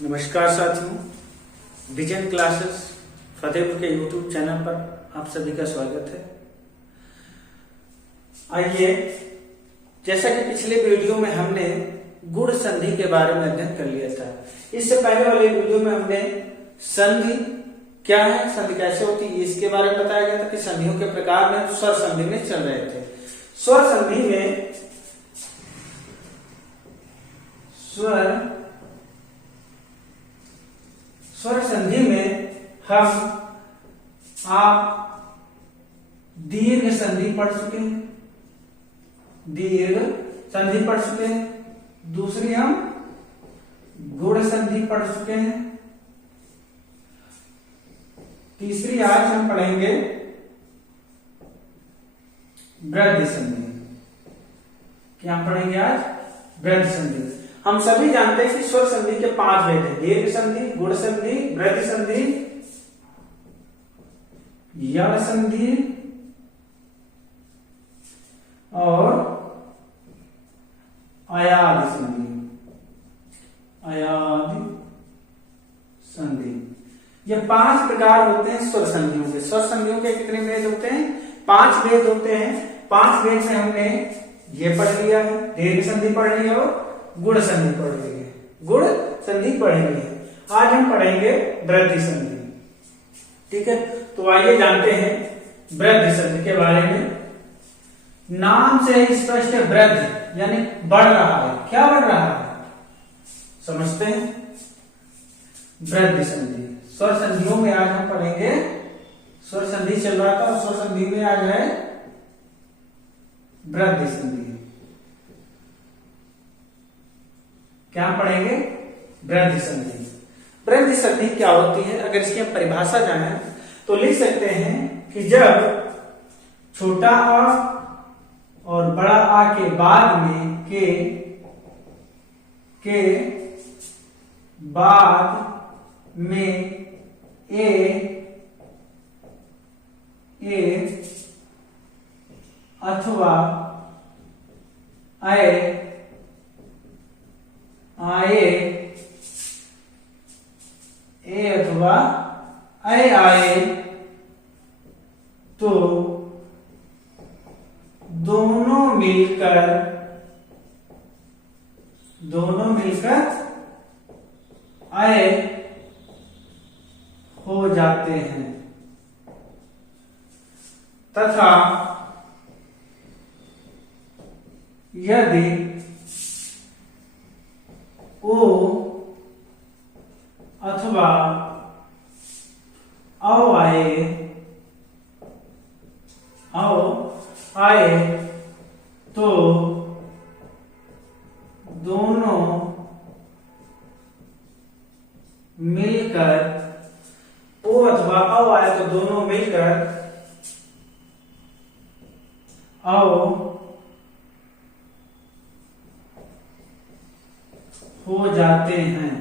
नमस्कार साथियों, vision classes Fatehpur के यूट्यूब चैनल पर आप सभी का स्वागत है। आइए, जैसा कि पिछले वीडियो में हमने गुण संधि के बारे में अध्ययन कर लिया था। इससे पहले वाले वीडियो में हमने संधि क्या है, संधि कैसे होती है, इसके बारे में बताया गया था कि संधियों के प्रकार में स्वर संधि में चल रहे थे। स्वर संधि में आप दीर्घ संधि पढ़ चुके हैं, दूसरी हम गुण संधि पढ़ चुके हैं, तीसरी आज हम पढ़ेंगे वृद्धि संधि। क्या पढ़ेंगे आज? वृद्धि संधि। हम सभी जानते हैं कि स्वर संधि के 5 भेद हैं: दीर्घ संधि, गुण संधि, वृद्धि संधि, यण संधि और अयादि संधि। ये 5 प्रकार होते हैं स्वर संधियों के। स्वर संधियों के कितने भेद होते हैं? 5 भेद होते हैं। 5 भेद में हमने ये पढ़ लिया है, दीर्घ संधि पढ़ लिया और गुण संधि पढ़ ली है। गुण संधि पढ़ेंगे। आज हम पढ़ेंगे वृद्धि संधि। ठीक है, तो आइए जानते हैं वृद्धि संधि के बारे में। नाम से ही स्पष्ट है, वृद्धि यानी बढ़ रहा है। क्या बढ़ रहा है? समझते हैं। वृद्धि संधि स्वर संधियों में आज हम पढ़ेंगे। स्वर संधि चल रहा था, स्वर संधि में आज है वृद्धि संधि। क्या पढ़ेंगे? वृद्धि संधि। वृद्धि संधि क्या होती है? अगर इसकी हम परिभाषा जाने तो लिख सकते हैं कि जब छोटा आ और बड़ा आ के बाद में के बाद में ए अथवा आए अथवा आए तो दोनों मिलकर आए हो जाते हैं तथा यदि ओ अथवा औ आए तो दोनों मिलकर ओ अथवा औ आए तो दोनों मिलकर औ हो जाते हैं।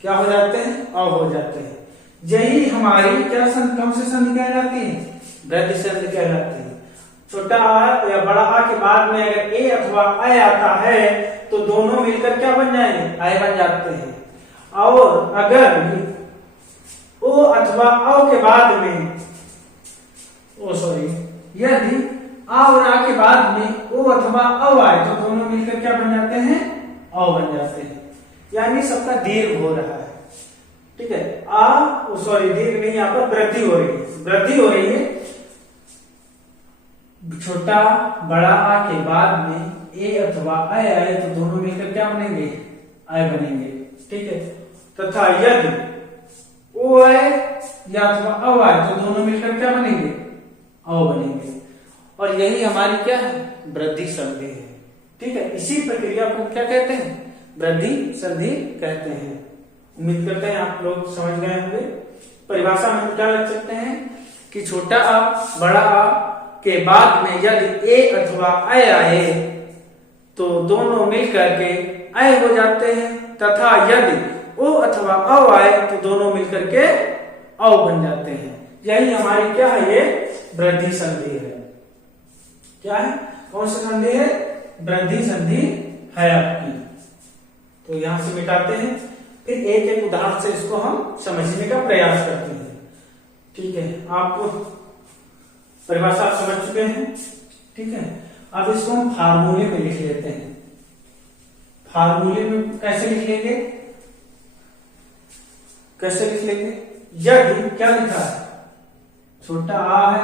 क्या हो जाते हैं? औ हो जाते हैं। यही हमारी क्या कौन सी संधि कहलाती है? वृद्धि संधि कहलाती है। छोटा आ या बड़ा आ के बाद में अगर ए अथवा आय आता है तो दोनों मिलकर क्या बन जाएंगे? आय बन जाते हैं। और अगर ओ अथवा औ के बाद में यदि आ और आ के बाद में ओ अथवा औ आए तो दोनों मिलकर क्या बन जाते हैं? औ बन जाते हैं। यानी सबका दीर्घ हो रहा है। ठीक है, दीर्घ नहीं, यहाँ पर वृद्धि हो रही है। छोटा बड़ा आ के बाद में ए अथवा आए तो दोनों मिलकर क्या बनेंगे? आय बनेंगे। ठीक है, तथा यदि ओ आए या अथवा औ आए तो दोनों मिलकर क्या बनेंगे? औ बनेंगे। और यही हमारी क्या है? वृद्धि संधि है। ठीक है, इसी प्रक्रिया को क्या कहते हैं? वृद्धि संधि कहते हैं। उम्मीद करते हैं आप लोग समझ गए होंगे। परिभाषा में क्या रख सकते हैं कि छोटा आ बड़ा आ के बाद में यदि ए अथवा आए तो दोनों मिलकर के आय हो जाते हैं तथा यदि ओ अथवा औ आए तो दोनों मिलकर के औ बन जाते हैं। यही हमारी क्या है? ये वृद्धि संधि है। क्या है? कौन सी संधि है? वृद्धि संधि है आपकी। तो यहां से मिटाते हैं, फिर एक एक उदाहरण से इसको हम समझने का प्रयास करते हैं। ठीक है, आपको परिभाषा आप समझ चुके हैं। ठीक है, अब इसको हम फार्मूले में लिख लेते हैं। फार्मूले में कैसे लिख लेंगे, कैसे लिख लेंगे? यदि क्या लिखा है, छोटा आ है,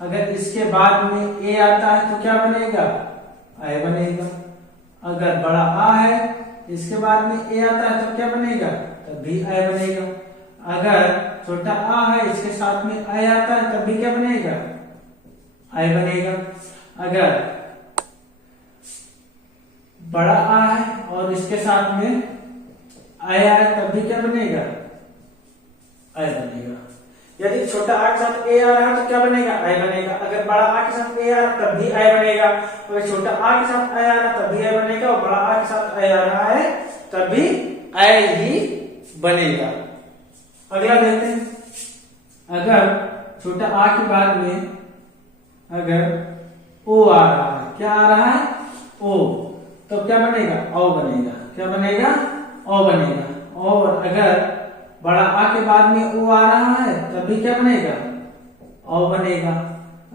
अगर इसके बाद में ए आता है तो क्या बनेगा? आई बनेगा। अगर बड़ा आ है, इसके बाद में ए आता है तो क्या बनेगा? तब भी आई बनेगा। अगर छोटा आ है, इसके साथ में आई आता है तब भी क्या बनेगा? आई बनेगा। अगर बड़ा आ है और इसके साथ में आई आए तब भी क्या बनेगा? आई बनेगा। यदि छोटा आ के साथ ए आ रहा है तो क्या बनेगा? आई बनेगा। अगर बड़ा आ के साथ ए आ रहा है तब भी आई बनेगा। अगर छोटा आ के साथ आई आ रहा है तब भी आई बनेगा, और बड़ा आ के साथ आई आ रहा है तब भी आई ही बनेगा। अगला देखते हैं, अगर छोटा आ के बाद में अगर ओ आ रहा है, क्या आ रहा है? ओ, तो क्या बनेगा? औ बनेगा। क्या बनेगा? औ बनेगा। और अगर बड़ा आ के बाद में ओ आ रहा है तब भी क्या बनेगा? औ बनेगा।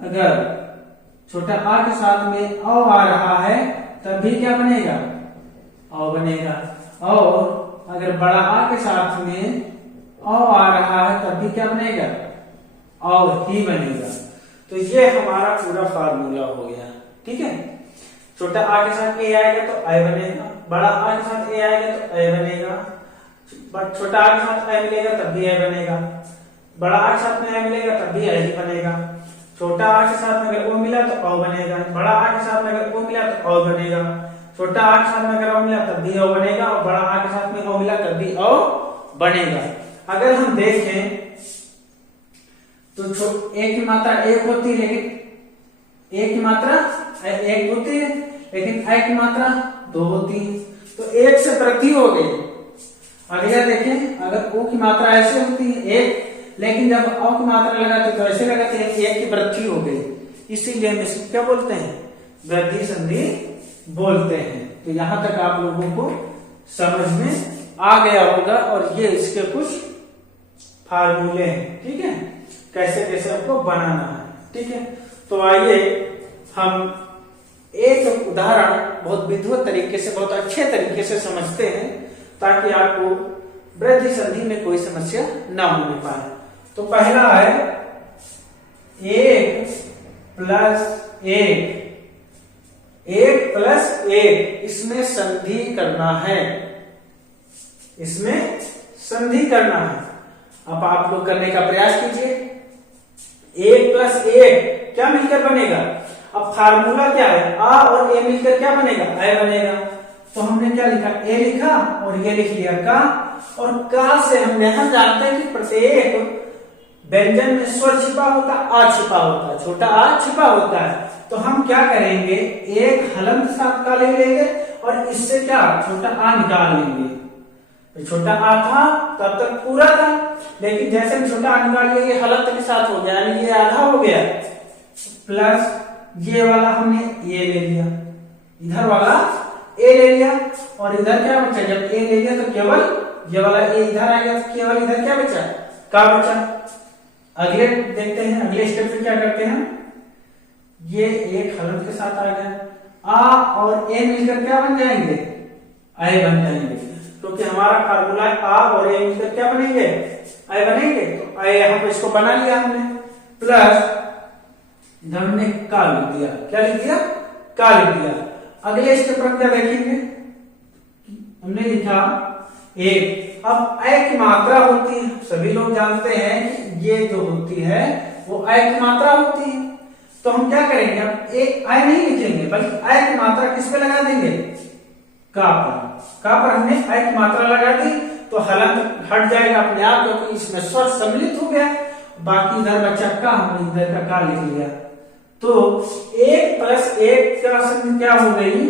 अगर छोटा आ के साथ में औ आ रहा है तब भी क्या बनेगा? औ बनेगा। और अगर बड़ा आ के साथ में औ आ रहा है तब भी क्या बनेगा? औ ही बनेगा। तो ये हमारा पूरा फार्मूला हो गया। ठीक है, छोटा आ के साथ ए आएगा तो आई बनेगा, बड़ा आ के साथ ए आएगा तो आई बनेगा, छोटा आ के साथ आई मिलेगा तब भी आई बनेगा, बड़ा आ के साथ में आई मिलेगा तब भी आई ही बनेगा, छोटा आ के साथ में अगर ओ मिला तो औ बनेगा, बड़ा आ के साथ में अगर ओ मिला तो औ बनेगा, छोटा आ के साथ में अगर ओ मिला तब भी औ बनेगा, और बड़ा आ के साथ में ओ मिला तब भी औ बनेगा। अगर हम देखें तो ए की मात्रा एक होती है, लेकिन ए की मात्रा एक होती है, लेकिन आई की मात्रा दो होती है, तो एक से वृद्धि हो गई। अगला देखें, अगर ओ की मात्रा ऐसे होती है एक, लेकिन जब औ की मात्रा लगाते तो ऐसे लगाते हैं, एक की वृद्धि हो गई, इसीलिए हम इसको क्या बोलते हैं? वृद्धि संधि बोलते हैं। तो यहां तक आप लोगों को समझ में आ गया होगा, और ये इसके कुछ फार्मूले हैं। ठीक है, कैसे कैसे आपको बनाना है। ठीक है, तो आइए हम एक उदाहरण बहुत विधिवत तरीके से, बहुत अच्छे तरीके से समझते हैं, ताकि आपको वृद्धि संधि में कोई समस्या ना होने पाए। तो पहला है 1 + 1, 1 + 1, इसमें संधि करना है, इसमें संधि करना है। अब आप लोग करने का प्रयास कीजिए। 1 + 1 क्या मिलकर बनेगा? अब फार्मूला क्या है? आ और ए मिलकर क्या बनेगा? आई बनेगा। तो हमने क्या लिखा? ए लिखा और ये लिख लिया का, और का से हम यहां जानते हैं कि प्रत्येक व्यंजन में स्वर छिपा होता है, आ छिपा होता है, छोटा आ छिपा होता है। तो हम क्या करेंगे? एक हलंत साथ का ले लेंगे और इससे क्या छोटा आ निकाल लेंगे। तो छोटा आ था तब तक पूरा था, लेकिन जैसे हम छोटा आ निकाल लिए, ये हलंत के साथ हो गया, यानी ये आधा हो गया, प्लस ये वाला हमने ये ले लिया, इधर वाला ए ले लिया, और इधर क्या बचा? जब ए ले लिया तो केवल ये वाला ए इधर आ गया, तो केवल इधर क्या बचा? का बचा। अगले देखते हैं, अगले स्टेप पे क्या करते हैं? ये एक हलंत के साथ आ गया, आ और ए मिलकर क्या बन जाएंगे? आई बन जाएंगे, क्योंकि हमारा फार्मूला है आ और ए मिलकर क्या बनेंगे? आई बनेंगे। तो आई यहां पर इसको बना लिया हमने, प्लस इधर हमने का लिख दिया। क्या लिख दिया? का लिख दिया। अगले स्टेप पर क्या देखेंगे? हमने लिखा 1। अब आई की मात्रा होती है, सभी लोग जानते हैं कि ये जो होती है वो आई की मात्रा होती है। तो हम क्या करेंगे? अब एक आई नहीं लिखेंगे, बल्कि आई की मात्रा किस पे लगा देंगे? का पर। का पर हमने आई की मात्रा लगा दी तो हलंत हट जाएगा अपने आप, क्योंकि इसमें स्वर सम्मिलित हो गया। बाकी इधर बचा का, हमने इधर का लिख लिया। तो 1 + 1 का संधि क्या हो गई?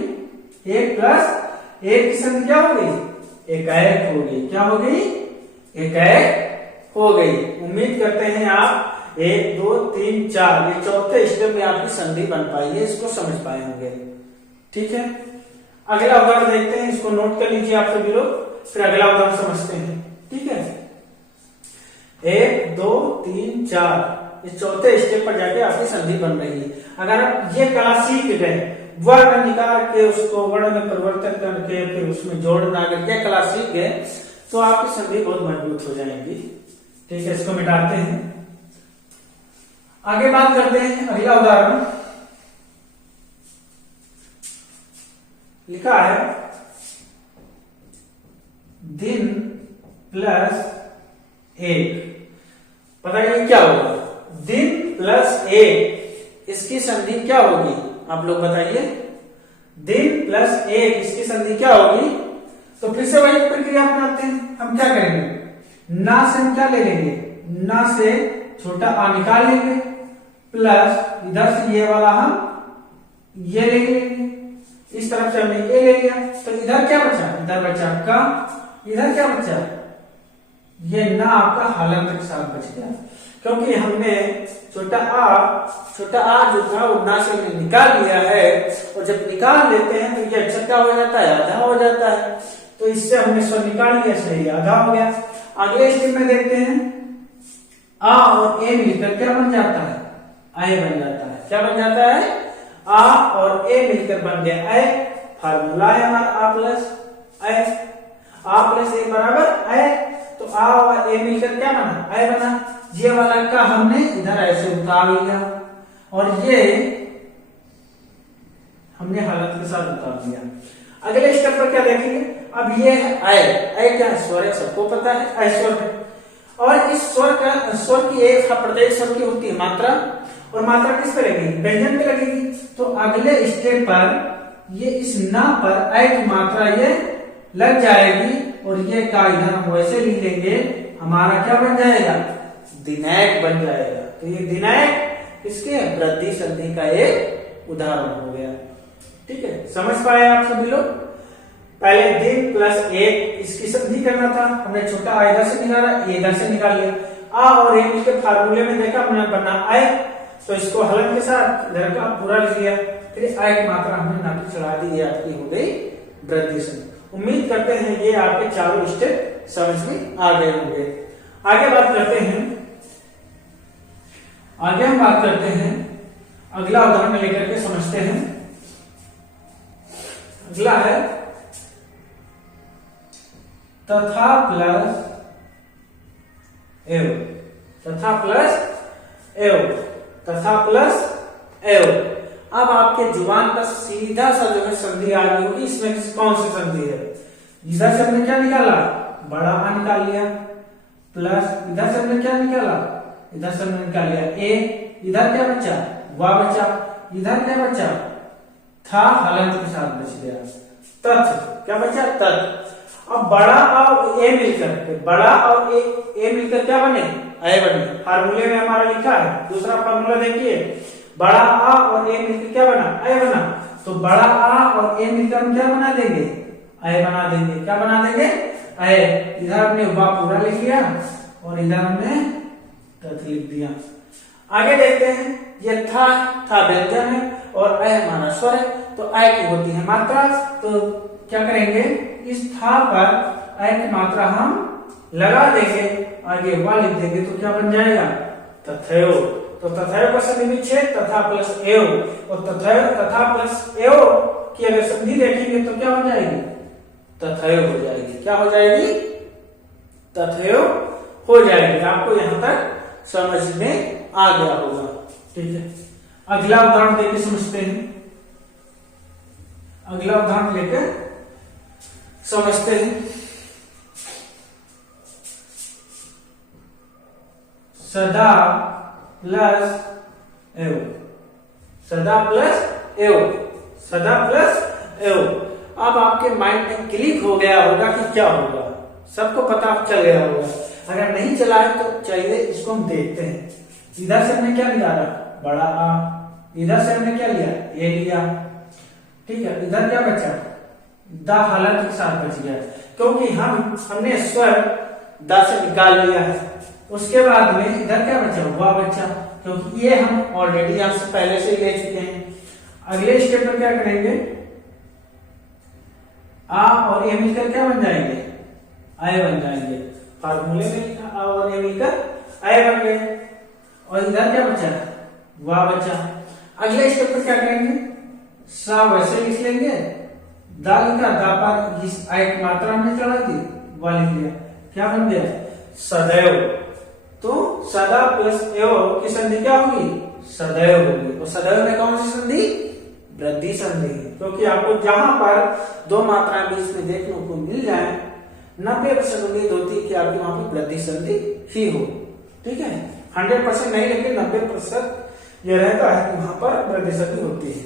1 + 1 की संधि क्या हो गई? एकाएक हो गई। क्या हो गई? एकाएक हो गई। उम्मीद करते हैं आप 1 2 3 4 ये चौथे स्टेप में आपकी संधि बन पाई है, इसको समझ पाए होंगे। ठीक है, अगला उदाहरण देखते हैं, इसको नोट कर लीजिए आप सभी लोग, फिर अगला उदाहरण समझते हैं। ठीक है, 1 2 3 4 इस चौथे स्टेप पर जाके आपकी संधि बन रही है। अगर आप ये कला सीख गए, वर्ण निकाल के उसको वर्ण में परिवर्तन करके फिर उसमें जोड़ना, अगर ये कला सीख गए तो आपकी संधि बहुत मजबूत हो जाएगी। ठीक है, इसको मिटाते हैं, आगे बात करते हैं। अगला उदाहरण लिखा है दिन प्लस 1। बताइए क्या होगा? दिन प्लस 1 इसकी संधि क्या होगी? आप लोग बताइए। दिन प्लस 1 इसकी संधि क्या होगी? तो फिर से वही प्रक्रिया अपनाते हैं। हम क्या करेंगे? ना से हम क्या ले लेंगे? ना से छोटा आ निकाल लेंगे, प्लस इधर से ये वाला हम ये ले लेंगे, इस तरफ से हमने ये ले लिया, तो इधर क्या बचा? इधर बचा आपका, इधर क्या बचा? ये ना आपका हलंत के साथ बच गया, क्योंकि हमने छोटा आ जो था वो ना से निकाल लिया है, और जब निकाल लेते हैं तो ये अक्षर क्या हो जाता है? आधा हो जाता है। तो इससे हमने स्वर निकाल लिया, इसलिए आधा हो गया। अगले स्टेप में देखते हैं, आ और ए मिलकर क्या बन जाता है? आय बन जाता है। क्या बन जाता है? आ और ए मिलकर बन गया आय। फार्मूला है हमारा आ प्लस आय, आ प्लस ए बराबर आय। तो आ और ए मिलकर क्या बना? आय बना। ये वाला का हमने इधर ऐसे उतार लिया, और ये हमने हालत के साथ उतार दिया। अगले स्टेप पर क्या देखेंगे? अब ये है आय। आय क्या है? स्वर है, सबको पता है आय स्वर है। और इस स्वर की एक प्रत्येक स्वर की होती है मात्रा, और मात्रा किस पे लगेगी? व्यंजन पे लगेगी। तो अगले स्टेप पर ये इस ना पर आय की मात्रा ये लग जाएगी, और ये का इधर हम वैसे लिख लेंगे, हमारा क्या बन जाएगा? दिनैक बन जाएगा। तो ये दिनैक इसके वृद्धि संधि का एक उदाहरण हो गया। ठीक है, समझ पाए आप सभी लोग? पहले दिन प्लस 1 इसकी संधि करना था, हमने छोटा आ इधर से निकाला, इधर से निकाल लिया। आ और ए मिलकर फार्मूले में देखा हमने बना आय, तो इसको हलन के साथ इधर का पूरा लिख लिया, फिर आय की मात्रा हमने नापी चढ़ा दी, ये आपकी हो गई वृद्धि संधि। उम्मीद करते हैं ये आपके चारों स्टेप समझ में आ गए होंगे। आगे बात करते हैं, आगे हम बात करते हैं, अगला उदाहरण लेकर के समझते हैं। अगला है तथा प्लस एव, तथा प्लस एव, तथा प्लस एव। अब आपके जुबान पर सीधा सा जो है संधि आ गई होगी। इसमें कौन सी संधि है? इधर से हमने क्या निकाला? बड़ा आ निकाल लिया, प्लस इधर से हमने क्या निकाला? इधर से हमने निकाल लिया ए। इधर क्या बचा? वा बचा। इधर क्या बचा? था हलंत के साथ बच गया। तथ क्या बचा? तथ। अब बड़ा और ए मिलकर, बड़ा और ए मिलकर क्या बने? आय बने। फार्मूले में हमारा लिखा है, दूसरा फार्मूला देखिए, बड़ा आ और ए मिलकर क्या बना? आय बना। तो बड़ा आ और ए मिलकर हम क्या बना देंगे? आय बना देंगे। क्या बना देंगे? आय। इधर हमने वा पूरा लिख लिया, और इधर हमने तथ लिख दिया। आगे देखते हैं, ये था व्यंजन है, और अय हमारा स्वर है, तो अय की होती है मात्रा। तो क्या करेंगे? इस था पर अय की मात्रा हम लगा देंगे, आगे वा लिख देंगे, तो क्या बन जाएगा? तथैव। तो तथैव का संधि विच्छेद तथा प्लस एव, और तथा प्लस एव की अगर संधि देखेंगे तो क्या हो जाएगी? तथैव हो जाएगी। क्या हो जाएगी? तथैव हो जाएगी। आपको यहां तक समझ में आ गया होगा। ठीक है, अगला उदाहरण देकर समझते हैं। अगला उदाहरण लेकर समझते हैं। सदा प्लस एव, सदा प्लस एव, सदा प्लस एव। अब आपके माइंड में क्लिक हो गया होगा कि क्या होगा, सबको पता चल गया होगा। अगर नहीं चला है तो चलिए इसको हम देखते हैं। इधर से हमने क्या लिया? बड़ा आ। इधर से हमने क्या लिया? ए लिया। ठीक है, इधर क्या बचा? द हलंत के साथ बच गया, क्योंकि हमने स्वर द से निकाल लिया है। उसके बाद में इधर क्या बचा? वा बचा, क्योंकि ये हम ऑलरेडी आपसे पहले से ही ले चुके हैं। अगले स्टेप में क्या करेंगे? आ और ए मिलकर क्या बन जाएंगे, आय बन जाएंगे। फार्मूले में लिखा आ और ए मिलकर आय बन गए। और इधर क्या बचा, वाह बचा। अगले स्टेप पर क्या करेंगे, सा वैसे लिख लेंगे, दा लिखा, दा पर इस आय की मात्रा हमने चढ़ा दी, वाह लिख लिया, क्या बन गया, सदैव। तो सदा प्लस एव की संधि क्या होगी, सदैव होगी। और सदैव में कौन सी संधि, वृद्धि संधि। क्योंकि आपको जहां पर दो मात्राएं बीच में देखने को मिल जाए 90% उम्मीद होती है कि आपकी वहां पर वृद्धि संधि ही हो। ठीक है, 100% नहीं, लेकिन 90% यह रहता है कि वहां पर वृद्धि संधि होती है।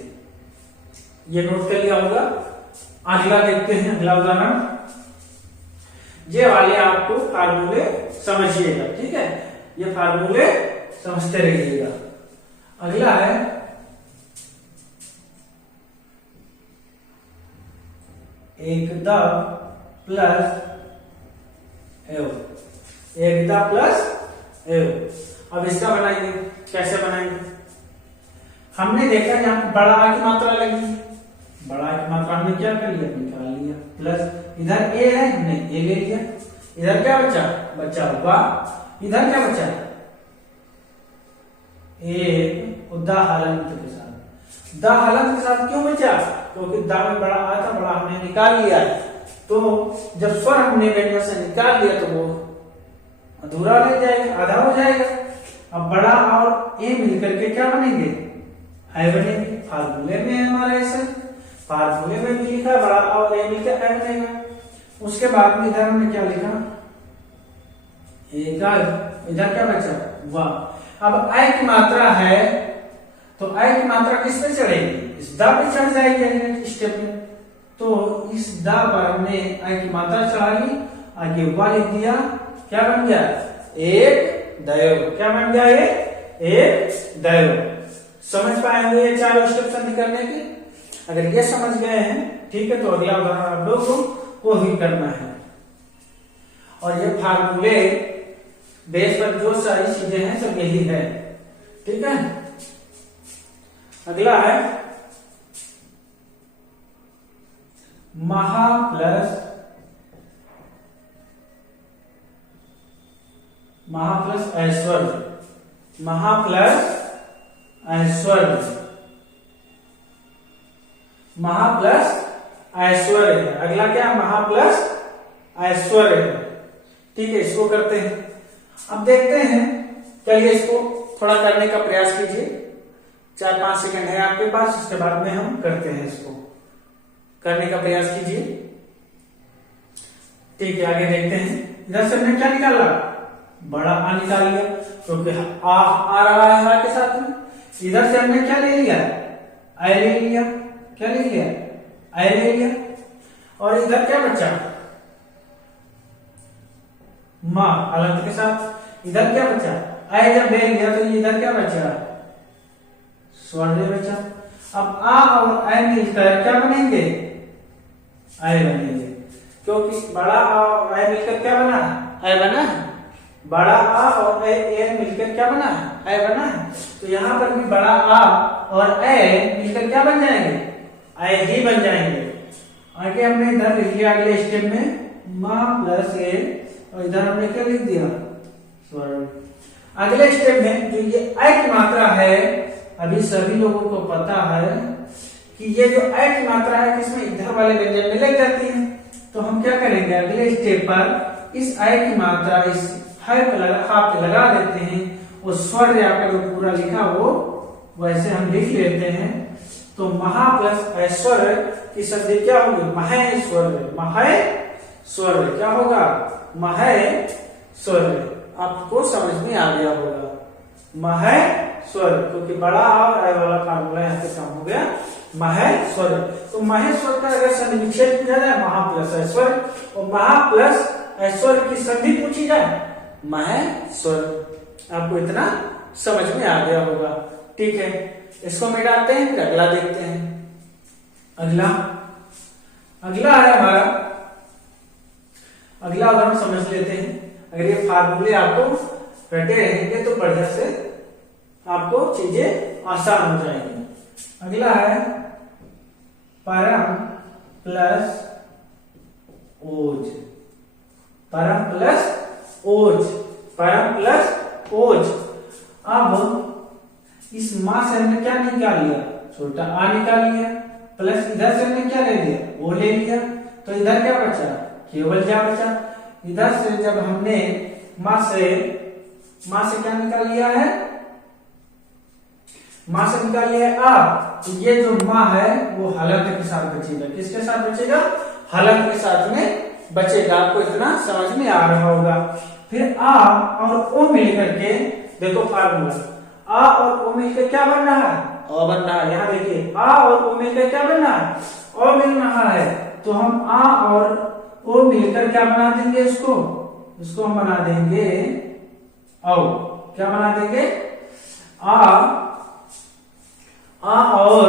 ये नोट कर लिया होगा। अगला देखते हैं, अगला उदाहरण। ये वाले आपको फार्मूले समझिएगा, ठीक है, ये फार्मूले समझते रहिएगा। अगला है एकदा प्लस एव, एकदा प्लस एव। अब इसका बनाएंगे, कैसे बनाएंगे, हमने देखा यहाँ पे बड़ा आ की मात्रा लगी, बड़ा आ की मात्रा हमने क्या कर लिया, निकाल लिया, प्लस इधर ए है, हमने ए ले लिया, इधर क्या बचा, बचा हुआ, इधर क्या बचा, एक उदाहलंत के साथ। दाहलंत के साथ क्यों बचा, क्योंकि दा में बड़ा आ था, बड़ा हमने निकाल लिया। तो जब स्वर हमने व्यंजन से निकाल लिया तो वो अधूरा रह जाएगा, आधा हो जाएगा। अब बड़ा और ए मिलकर के क्या बनेंगे, आय बनेंगे। फार्मूले में है हमारा ऐसा, फार्मूले में भी लिखा बड़ा और ए मिलकर आय बनेगा। उसके बाद में इधर हमने क्या लिखा, इधर क्या बचा, वाह। अब आय की मात्रा है तो आय की मात्रा किस पे चढ़ेगी, इस दा पे चढ़ जाएगी अगले स्टेप में। तो इस दा पर हमने आय की मात्रा चढ़ा ली, आगे वाह लिख दिया, क्या बन गया, एक दैव। क्या बन गया, ये एक दैव। समझ पाएंगे ये चारों स्टेप संधि करने की। अगर ये समझ गए हैं, ठीक है, तो अगला उदाहरण आप लोगों को ही करना है। और ये फार्मूले बेस पर जो सारी चीजें हैं सब यही है, ठीक है। अगला है महा प्लस ऐश्वर्य, महा प्लस ऐश्वर्य, महा प्लस ऐश्वर्य है। अगला क्या, महा प्लस ऐश्वर्य है, ठीक है। इसको करते हैं, अब देखते हैं। चलिए इसको थोड़ा करने का प्रयास कीजिए, 4-5 सेकंड है आपके पास, उसके बाद में हम करते हैं। इसको करने का प्रयास कीजिए, ठीक है। आगे देखते हैं, इधर से हमने क्या निकाला, बड़ा आ निकाल लिया, क्योंकि आ रहा है हा के साथ में। इधर से हमने क्या ले लिया, आय ले लिया, क्या ले लिया, आय ले लिया। और इधर क्या बचा, मां अलंत के साथ। इधर क्या बचा, आय जब ले लिया तो इधर क्या बचा, स्वर्ण बचा। अब आ और आय मिलकर क्या बनेंगे, आय बनेंगे, क्योंकि बड़ा आ और आय मिलकर क्या बना, आय बना। बड़ा आ और आय मिलकर क्या बना, आय बना। तो यहां पर भी बड़ा आ और आय मिलकर क्या बन जाएंगे, आय ही बन जाएंगे। आगे हमने इधर लिख लिया अगले स्टेप में मां प्लस ए, और इधर हमने क्या लिख दिया, स्वर्ण। अगले स्टेप में जो ये आय की मात्रा है, अभी सभी लोगों को पता है कि ये जो आय की मात्रा है किसमें, इधर वाले व्यंजन में लग जाती है। तो हम क्या करेंगे, अगले स्टेप पर इस आय की मात्रा इस हाय पे लगा देते हैं। वो स्वर यहाँ पे पूरा लिखा वो वैसे हम लिख लेते हैं। तो महा प्लस ऐश्वर्य की संधि क्या होगी, महेश्वर्य। महेश्वर्य क्या होगा, महेश्वर्य। आपको समझ में आ गया होगा, महेश्वर्य, क्योंकि बड़ा और आय वाला फार्मूला यहाँ पे काम हो गया, महेश्वर्य। तो महेश्वर का अगर संधि विच्छेद पूछा जाए, महा प्लस ऐश्वर्य, और महा प्लस ऐश्वर्य की संधि पूछी जाए, महेश्वर्य। आपको इतना समझ में आ गया होगा, ठीक है। इसको मिटाते हैं, फिर अगला देखते हैं। अगला है हमारा, अगला उदाहरण समझ लेते हैं। अगर ये फार्मूले आपको रटे रहेंगे तो बढ़िया से आपको चीजें आसान हो जाएंगी। अगला है परम प्लस ओज, परम प्लस ओज, परम प्लस ओज। अब इस मां से हमने क्या निकाल लिया, छोटा आ निकाल लिया, प्लस इधर से हमने क्या ले लिया, ओ ले लिया, तो इधर क्या बचा, केवल क्या बचा। इधर से जब हमने मां से क्या निकाल लिया है, मां से निकाल लिया है आ, तो ये जो मां है वो हलंत के साथ बचेगा। किसके साथ बचेगा, हलंत के साथ में बचेगा। आपको इतना समझ में आ रहा होगा। फिर आ और ओ मिलकर के देखो फार्मूला, आ और ओ मिलकर क्या बन रहा है, अ बन रहा है। यहाँ देखिए आ और ओ मिलकर क्या बन रहा है, अ मिल रहा है। तो हम आ और ओ मिलकर क्या बना देंगे, इसको हम बना देंगे औ। क्या बना देंगे, आ और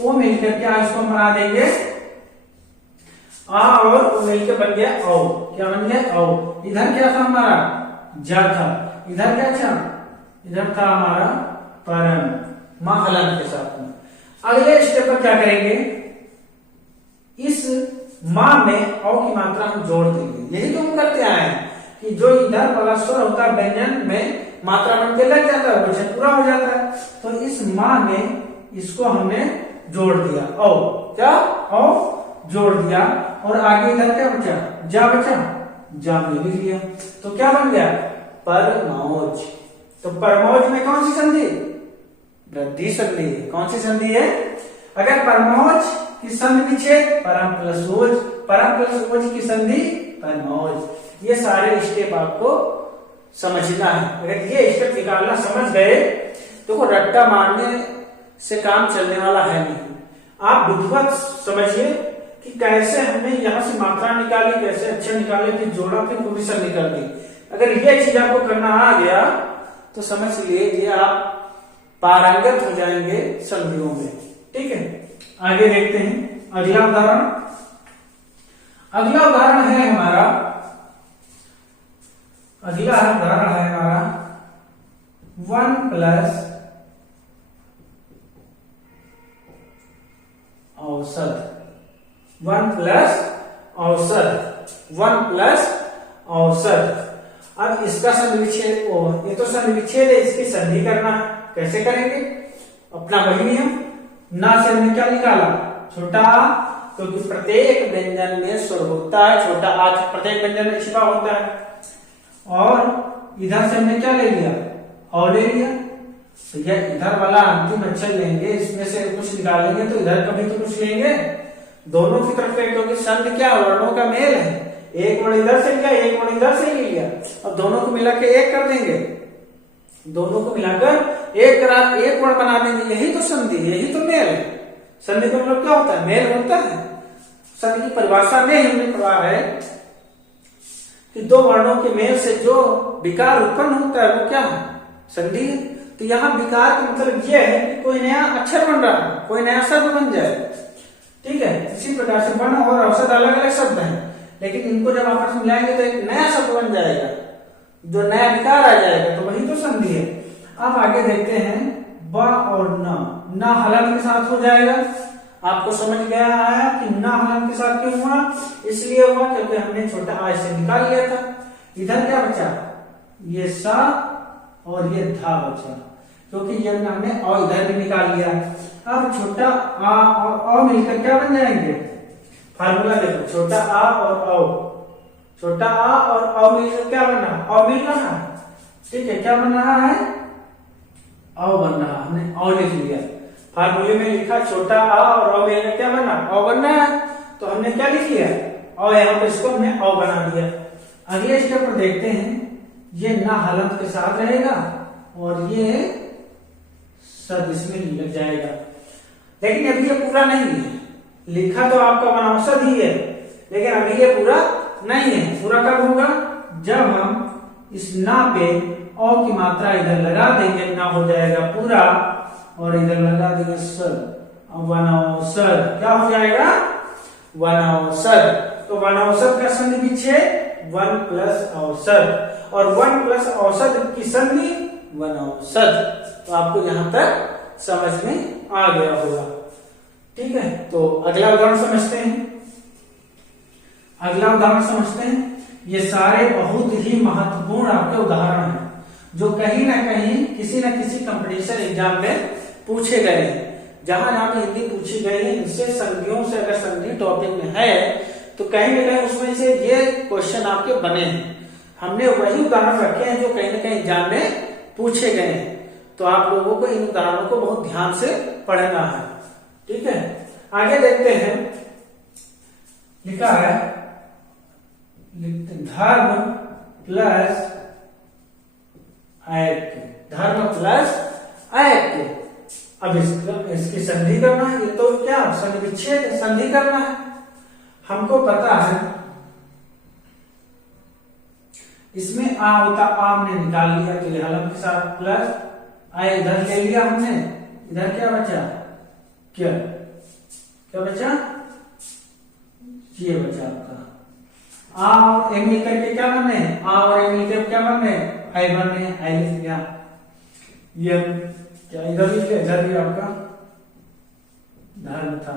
ओ मिलकर क्या इसको बना देंगे, आ और ओ मिलकर बन गया औ। क्या बन गया, औ। इधर क्या था हमारा, जा था, इधर क्या था, इधर था हमारा परम, मां हलंत के साथ में। अगले स्टेप पर क्या करेंगे, इस मां में औ की मात्रा हम जोड़ देंगे। यही तो हम करते आए हैं कि जो इधर वाला स्वर होता है व्यंजन में मात्रा बन के लग जाता है, वचन पूरा हो जाता है। तो इस मां में इसको हमने जोड़ दिया, औ, क्या औ जोड़ दिया। और आगे इधर क्या बचा, जा बचा, जा में लिख लिया। तो क्या बन गया, परमौज। तो परमौज में कौन सी संधि, वृद्धि संधि है। कौन सी संधि है, अगर परमौज की संधि विच्छेद, परम प्लस ओज, परम प्लस ओज की संधि परमौज। ये सारे स्टेप आपको समझना है। अगर ये स्टेप निकालना समझ गए तो रट्टा मारने से काम चलने वाला है नहीं। आप विधिवत समझिए कि कैसे हमने यहाँ से मात्रा निकाली, कैसे अक्षर निकाले, फिर जोड़ा, फिर पोजीशन निकाल दी। अगर ये चीज आपको करना आ गया तो समझ लीजिए आप पारंगत हो जाएंगे संधियों में। ठीक है, आगे देखते हैं अगला उदाहरण। अगला उदाहरण है हमारा 1 प्लस औसत, 1 प्लस औसत, 1 प्लस औसत। अब इसका संधि विच्छेद, ये तो संधि विच्छेद है, इसकी संधि करना है। कैसे करेंगे, अपना वही नियम, ना से हमने क्या निकाला, छोटा आ, क्योंकि प्रत्येक व्यंजन में स्वर होता है, छोटा आ प्रत्येक व्यंजन में छिपा होता है। और इधर से हमने क्या ले लिया, और ले लिया। तो यह इधर वाला अंतिम अक्षर लेंगे, इसमें से कुछ निकालेंगे तो इधर का भी तो कुछ लेंगे, दोनों की तरफ का, क्योंकि संधि क्या वर्णों का मेल है। एक वर्ण इधर से लिया, एक वर्ण इधर से ले लिया, अब दोनों को मिलाकर एक कर देंगे, दोनों को मिलाकर एक वर्ण बना देंगे। यही तो संधि, यही तो मेल है। संधि का मतलब क्या होता है, मेल होता है। संधि की परिभाषा में हमने पढ़ा है कि दो वर्णों के मेल से जो विकार उत्पन्न होता है वो क्या है, संधि। तो यहाँ विकार का मतलब यह है कि कोई नया अक्षर बन रहा है, कोई नया शब्द बन जाए। ठीक है, इसी प्रकार से वर्ण और औसत अलग अलग शब्द हैं, लेकिन इनको जब आपस में मिलाएंगे तो एक नया शब्द बन जाएगा, जो नया विकार आ जाएगा, तो वही तो संधि है। अब आगे देखते हैं ब और न हलन के साथ हो जाएगा। आपको समझ गया है कि न हलन के साथ क्यों हुआ, इसलिए हुआ क्योंकि हमने छोटा आ से निकाल लिया था। इधर क्या बचा, ये सा और ये धा बचा, क्योंकि ये हमने अ इधर भी निकाल लिया। अब छोटा आ और अ मिलकर क्या बन जाएंगे, फार्मूला देखो, छोटा आ और औ, छोटा आ और अ मिलकर क्या बन रहा, अ मिल रहा है। ठीक है, क्या बन रहा है, अ बन रहा, हमने अ लिख लिया। फार्मूले में लिखा छोटा आ और अ मिलकर क्या बन रहा, अ बन रहा है, तो हमने क्या लिख लिया, अ, यहाँ पे इसको हमने अ बना दिया। अगले स्टेप पर देखते हैं, ये ना हलंत के साथ रहेगा और ये सद इसमें लग जाएगा। लेकिन अभी ये पूरा नहीं है, लिखा तो आपका वनौषध ही है, लेकिन अभी ये पूरा नहीं है। पूरा कब होगा, जब हम इस ना पे औ की मात्रा इधर लगा देंगे, ना हो जाएगा पूरा, और इधर लगा देंगे सद, वनौषध। क्या हो जाएगा, वनौषध। तो वनौषध का संधि विच्छेद 1 प्लस औसत, और 1 प्लस औसत की संधि वनौषध। तो आपको यहां तक समझ में आ गया होगा। ठीक है, तो अगला उदाहरण समझते हैं। अगला उदाहरण समझते हैं। ये सारे बहुत ही महत्वपूर्ण आपके उदाहरण हैं जो कहीं ना कहीं किसी न किसी कंपटीशन एग्जाम में पूछे गए हैं। जहां जहां पे हिंदी पूछी गई है इनसे संधियों से अगर संधि टॉपिक में है तो कहीं ना कहीं उसमें से ये क्वेश्चन आपके बने हैं। हमने वही उदाहरण रखे हैं जो कहीं ना कहीं एग्जाम में पूछे गए हैं। तो आप लोगों को इन उदाहरणों को बहुत ध्यान से पढ़ना है। ठीक है, आगे देखते हैं। लिखा है धर्म प्लस ऐक्य, धर्म प्लस ऐक्य। अब इसकी संधि करना है। ये तो क्या संधि विच्छेद संधि करना है। हमको पता है इसमें आ होता, आ हमने निकाल लिया तो ये हलम के साथ प्लस आ इधर ले लिया हमने। इधर क्या बचा, क्या क्या बचा, ये बचा आपका आ और ए मिलकर के क्या बने, आ और ए मिलकर क्या बने, आई बने। आई लिख दिया, ये क्या इधर लिख लिया, इधर भी आपका धर्म था।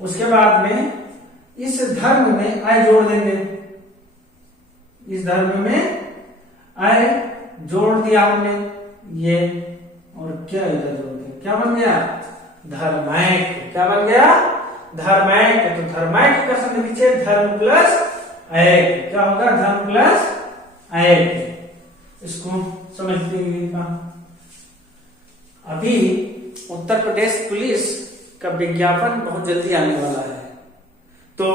उसके बाद में इस धर्म में आई जोड़ देंगे। इस धर्म में आई जोड़ दिया हमने ये, और क्या इधर जोड़ दिया, क्या बन गया, धर्मैक। क्या बन गया, धर्मैक। तो धर्मैक का संधि विच्छेद धर्म प्लस ऐक, क्या होगा, धर्म प्लस ऐक। इसको समझ लीजिएगा। अभी उत्तर प्रदेश पुलिस का विज्ञापन बहुत जल्दी आने वाला है। तो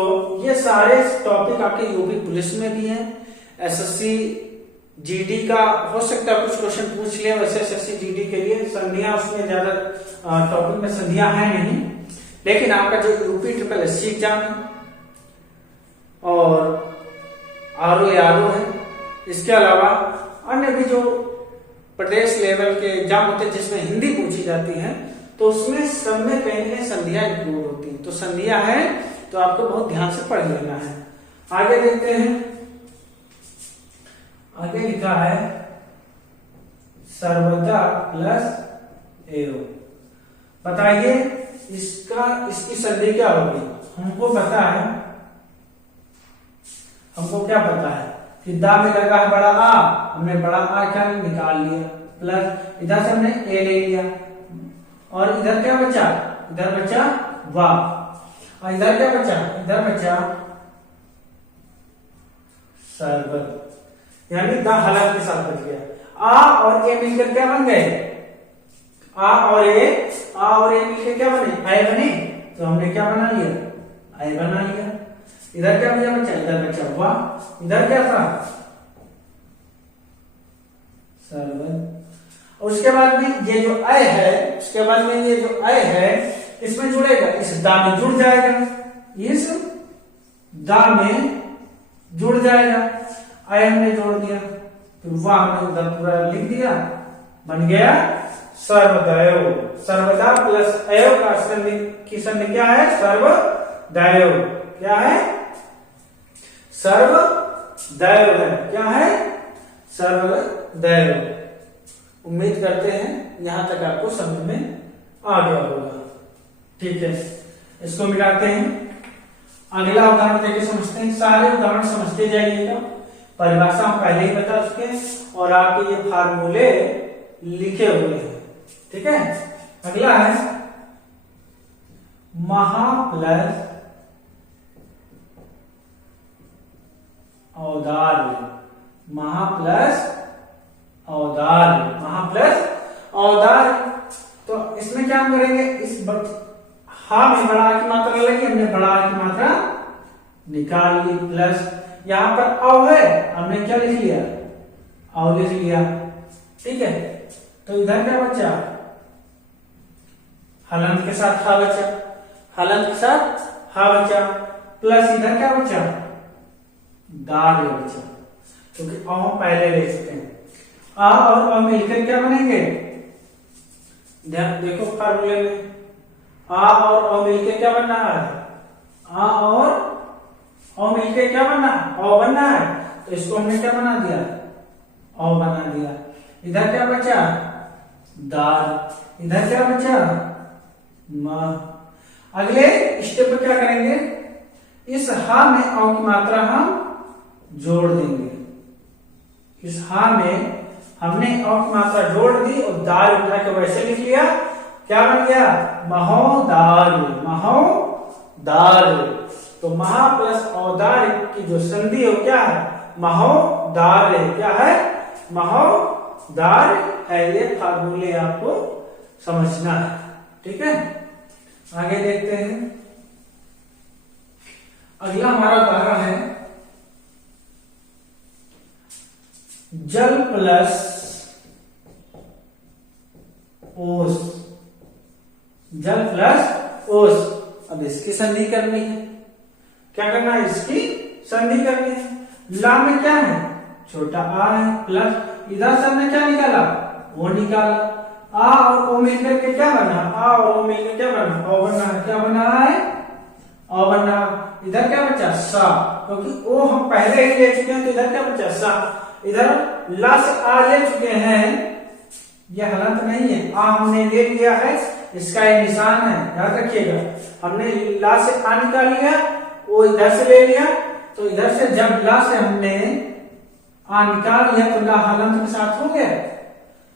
ये सारे टॉपिक आपके यूपी पुलिस में भी हैं। एसएससी जीडी का हो सकता है कुछ क्वेश्चन पूछ लिया, वैसे एसएससी जीडी के लिए संधियां उसमें ज्यादा टॉपिक में संधियां हैं नहीं, लेकिन आपका जो यूपी ट्रिपल एससी एग्जाम है और आरओ है, इसके अलावा अन्य भी जो प्रदेश लेवल के एग्जाम होते हैं जिसमें हिंदी पूछी जाती है, तो उसमें सब में कहीं ना संधियां इंक्लूड होती हैं। तो संधियां हैं तो आपको बहुत ध्यान से पढ़ लेना है। आगे देखते हैं। आगे लिखा है सर्वदा प्लस एव। बताइए इसकी संधि क्या होगी। हमको पता है, हमको क्या पता है कि दा में लगा है बड़ा आ, हमने बड़ा आ क्या निकाल लिया, प्लस इधर से हमने ए ले लिया, और इधर क्या बचा, इधर बचा वाह, और इधर क्या बचा, इधर बचा सर्वद, यानी द हलक के साथ बच गया। आ और ए मिलकर क्या बन गए, आ और ए मिलकर क्या बने, आई बने। तो हमने क्या बना लिया, आई बना लिया। इधर क्या बचा, इधर बचा वाह, इधर क्या था सर्वद। उसके बाद में ये जो अय है, उसके बाद में ये जो अय है इसमें जुड़ेगा, इस दा में जुड़ जाएगा, इस दा में जुड़ जाएगा। अय हमने जोड़ दिया तो वाह हमने उधर पूरा लिख दिया, बन गया सर्वदैव। सर्वदा प्लस अयो का संधि क्या है, सर्वदैव। क्या है, सर्वदैव है। क्या है, सर्वदैव। उम्मीद करते हैं यहां तक आपको समझ में आ गया होगा। ठीक है, इसको मिलाते हैं। अगला उदाहरण देके समझते हैं। सारे उदाहरण समझते जाइएगा। परिभाषा हम पहले ही बता चुके हैं और आपके ये फार्मूले लिखे हुए हैं। ठीक है, अगला है महा प्लस औदार्य। महा प्लस औदार्य, महा प्लस औदार्य। तो इसमें क्या हम करेंगे, इस हा में बड़ा आ की मात्रा लगी, हमने बड़ा आ की मात्रा निकाल ली, प्लस यहां पर औ है, हमने क्या लिख लिया, औ लिख लिया। ठीक है, तो इधर क्या बचा, हलंत के साथ हा बचा, हलंत के साथ हा बचा, प्लस इधर क्या बचा, दाल बचा, क्योंकि तो हम पहले ले सकते हैं। आ और अ मिलकर क्या बनेंगे, ध्यान देखो फार्मूले में आ और अ मिलकर क्या बनना है, आ और अ मिलकर क्या बनना, अ बनना है। तो इसको हमने क्या बना दिया, अ बना दिया। इधर क्या बचा, दाल, इधर क्या बचा, म। अगले स्टेप पे क्या करेंगे, इस हा में औ की मात्रा हम जोड़ देंगे। इस हा में हमने औ की मात्रा जोड़ दी और दाल उठा के वैसे लिख लिया। क्या बन गया? महोदार्य। महोदार्य। तो महा प्लस औदार्य की जो संधि हो क्या है? महोदार्य। क्या है? महोदार्य है। ये फार्मूले आपको समझना है। ठीक है, आगे देखते हैं। अगला हमारा उदाहरण है जल प्लस ओस। जल प्लस ओस। अब इसकी संधि करनी है। क्या करना है? इसकी संधि करनी है। ला में क्या है? छोटा आ है प्लस इधर से हमने क्या निकाला? वो निकाला। आ और ओ मिलकर के क्या बना? आ और ओ मिलकर क्या बना? ओ बना। क्या बना है? ओ बना। इधर क्या बचा? सा। क्योंकि ओ हम पहले ही ले चुके हैं तो इधर क्या बचा? सा। इधर ला से आ ले चुके हैं, यह हलंत नहीं है। आ हमने ले लिया है, इसका ये निशान है, याद रखिएगा। हमने ला से आ निकाल लिया, वो इधर से ले लिया, तो इधर से जब ला से हमने आ निकाल लिया तो ला हलंत के साथ हो गया,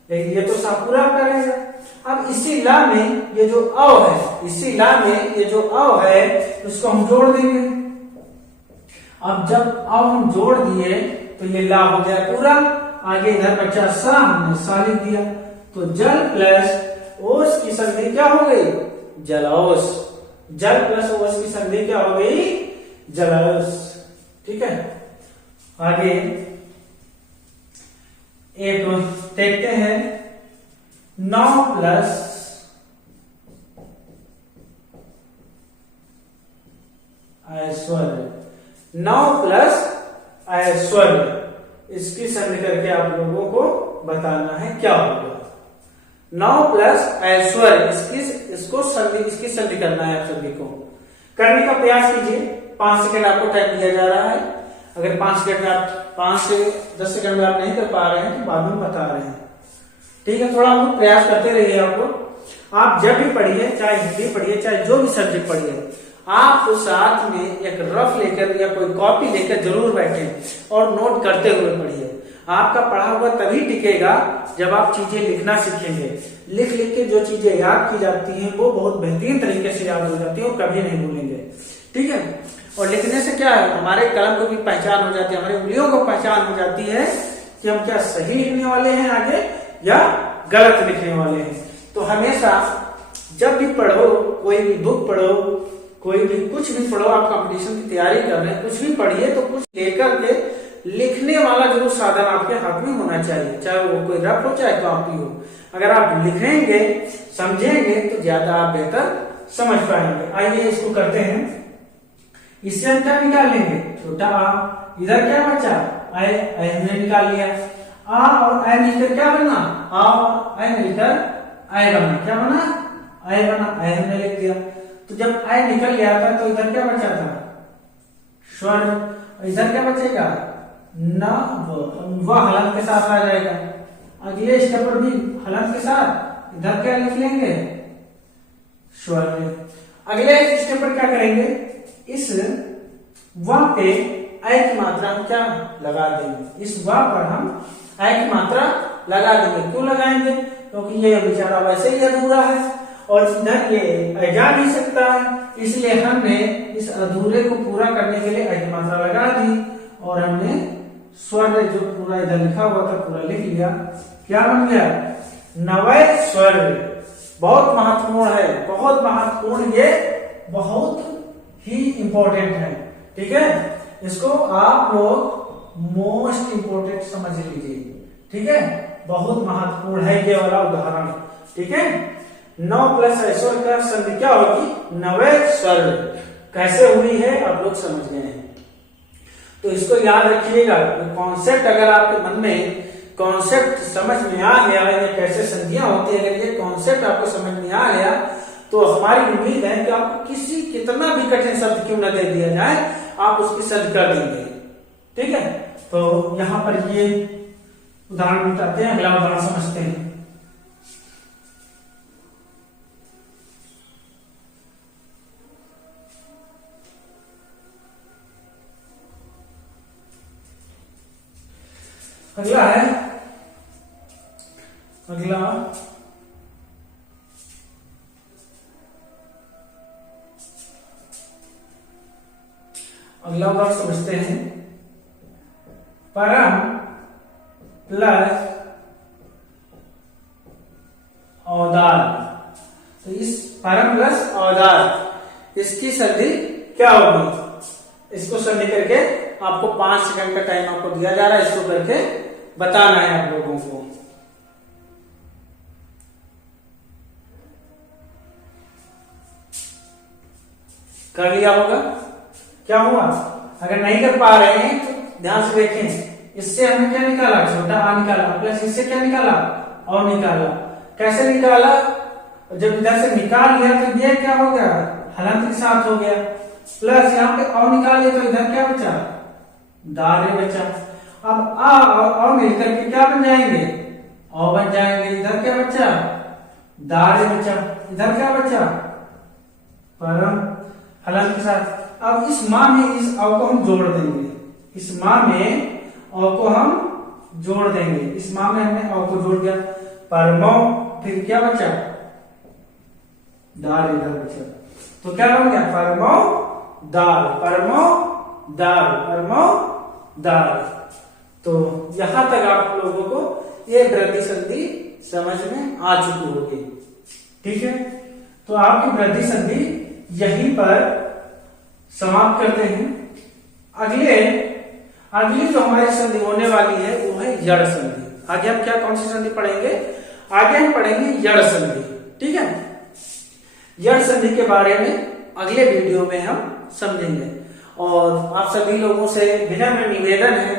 लेकिन ये तो सा पूरा करेगा। अब इसी ला में ये जो अ है, इसी ला में ये जो अ है उसको हम जोड़ देंगे। अब जब अ हम जोड़ दिए तो ये ला हो गया पूरा। आगे इधर बचा सा, हमने सा लिख दिया। तो जल प्लस ओस की संधि क्या हो गई? जलौस। जल प्लस ओस की संधि क्या हो गई? जलौस। ठीक है, आगे एक देखते हैं 9 प्लस ऐश्वर्य। 9 प्लस ऐश्वर्य, इसकी संधि करके आप लोगों को बताना है क्या होगा। 9 प्लस ऐश्वर्य, इसकी संधि करना है आप सभी को। करने का प्रयास कीजिए। 5 सेकंड आपको टाइम दिया जा रहा है। अगर 5 सेकंड आप 5 से 10 सेकंड में आप नहीं कर पा रहे हैं तो बाद में बता रहे हैं। ठीक है, थोड़ा बहुत प्रयास करते रहिए। आप जब भी पढ़िए, चाहे हिंदी पढ़िए, चाहे जो भी सब्जेक्ट पढ़िए, आप तो साथ में एक रफ लेकर या कोई कॉपी लेकर जरूर बैठें और नोट करते हुए पढ़िए। आपका पढ़ा हुआ तभी टिकेगा जब आप चीजें लिखना सीखेंगे। लिख लिख के जो चीजें याद की जाती हैं वो बहुत बेहतरीन तरीके से याद हो जाती है और कभी नहीं भूलेंगे। ठीक है, और लिखने से क्या है, हमारे कलम को भी पहचान हो जाती है, हमारी उंगलियों को पहचान हो जाती है कि हम क्या सही लिखने वाले हैं आगे या गलत लिखने वाले हैं। तो हमेशा जब भी पढ़ो, कोई भी बुक पढ़ो, कोई भी कुछ भी पढ़ो, आप कंपटीशन की तैयारी कर रहे हैं, कुछ भी पढ़िए तो कुछ लेकर के लिखने वाला जरूर साधन आपके हाथ में होना चाहिए, चाहे वो कोई रफ हो चाहे कॉपी हो। अगर आप लिखेंगे, समझेंगे तो ज्यादा आप बेहतर समझ पाएंगे। आइए इसको करते हैं। इससे हम क्या निकाल लेंगे? छोटा आ। इधर क्या बचा? आय। हमने निकाल लिया। आ और आय मिलकर क्या बना? आ और आय मिलकर आय बना। क्या बना? आय बना। आय हमने लिख दिया। तो जब आय निकल गया था तो इधर क्या बचा था? स्वर। इधर क्या बचेगा? न। वह हलंत के साथ आ जाएगा। अगले स्टेप पर भी हलंत के साथ इधर क्या लिख लेंगे? स्वर। अगले स्टेप पर क्या करेंगे? इस वह पे ऐ की मात्रा हम क्या लगा देंगे? इस वह पर हम ऐ की मात्रा लगा देंगे। क्यों लगाएंगे? क्योंकि ये बेचारा वैसे ही अधूरा है और इधर ये जा नहीं सकता है, इसलिए हमने इस अधूरे को पूरा करने के लिए ऐ की मात्रा लगा दी और हमने स्वर जो पूरा इधर लिखा हुआ था पूरा लिख लिया। क्या बन गया? नवय स्वर। बहुत महत्वपूर्ण है, बहुत महत्वपूर्ण, ये बहुत ही इंपॉर्टेंट है। ठीक है, इसको आप लोग मोस्ट इंपोर्टेंट समझ लीजिए। ठीक है, बहुत महत्वपूर्ण है ये वाला उदाहरण। ठीक है, 9 प्लस ऐश्वर्य का संधि क्या होगी? नवय स्वर। कैसे हुई है आप लोग समझ गए हैं, तो इसको याद रखिएगा। कॉन्सेप्ट अगर आपके मन में कॉन्सेप्ट समझ में आ गया या कैसे संधियां होती है, अगर ये कॉन्सेप्ट आपको समझ में आ गया तो हमारी उम्मीद है कि आपको कितना भी कठिन शब्द क्यों न दे दिया जाए, आप उसकी संधि कर देंगे। ठीक है, तो यहां पर ये उदाहरण बताते हैं। अगला उदाहरण समझते हैं। अगला है, अगला वर्ग समझते हैं। परम प्लस औदार। तो इस परम प्लस औदार इसकी संधि क्या होगी? इसको संधि करके आपको 5 सेकंड का टाइम आपको दिया जा रहा है, इसको करके बताना है आप लोगों को। कर लिया होगा? क्या हुआ? अगर नहीं कर पा रहे हैं तो ध्यान से देखें। इससे हमने क्या निकाला? छोटा आ निकाला, प्लस इससे क्या निकाला? और निकाला। कैसे निकाला? जब इधर से निकाल लिया तो ये क्या हो गया? हलंत के साथ हो गया। प्लस यहाँ पे और निकाल लिया तो इधर क्या बचा? दारे बचा। अब आ और मिलकर के क्या बन जाएंगे? और बन जाएंगे। इधर क्या बचा? दारे बचा। इधर क्या बचा? परम हलंत के साथ। अब इस माँ में इस अव को हम जोड़ देंगे। इस माँ में अव को हम जोड़ देंगे। इस माँ में हमने अव को जोड़ दिया। परमो, फिर क्या बचा? दाल इधर बचा। तो क्या बन गया? परमो दाल, परमो दाल, परमो दाल। तो यहां तक आप लोगों को ये वृद्धि संधि समझ में आ चुकी होगी। ठीक है, तो आपकी वृद्धि संधि यहीं पर समाप्त करते हैं। अगली जो हमारी संधि होने वाली है वो है यड़ संधि। आगे हम क्या कौन सी संधि पढ़ेंगे? आगे हम पढ़ेंगे यड़ संधि। ठीक है, यड़ संधि के बारे में अगले वीडियो में हम समझेंगे। और आप सभी लोगों से विनम्र निवेदन है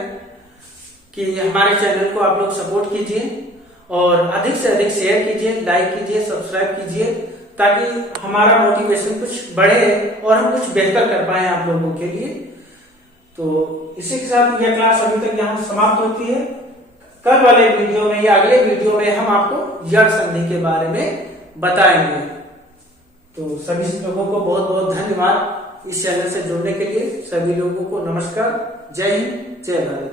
कि हमारे चैनल को आप लोग सपोर्ट कीजिए और अधिक से अधिक शेयर कीजिए, लाइक कीजिए, सब्सक्राइब कीजिए, ताकि हमारा मोटिवेशन कुछ बढ़े और हम कुछ बेहतर कर पाए आप लोगों के लिए। तो इसी के साथ यह क्लास अभी तक यहाँ समाप्त होती है। कल वाले वीडियो में या अगले वीडियो में हम आपको यड़ संधि के बारे में बताएंगे। तो सभी लोगों को बहुत बहुत धन्यवाद इस चैनल से जुड़ने के लिए। सभी लोगों को नमस्कार। जय हिंद, जय भारत।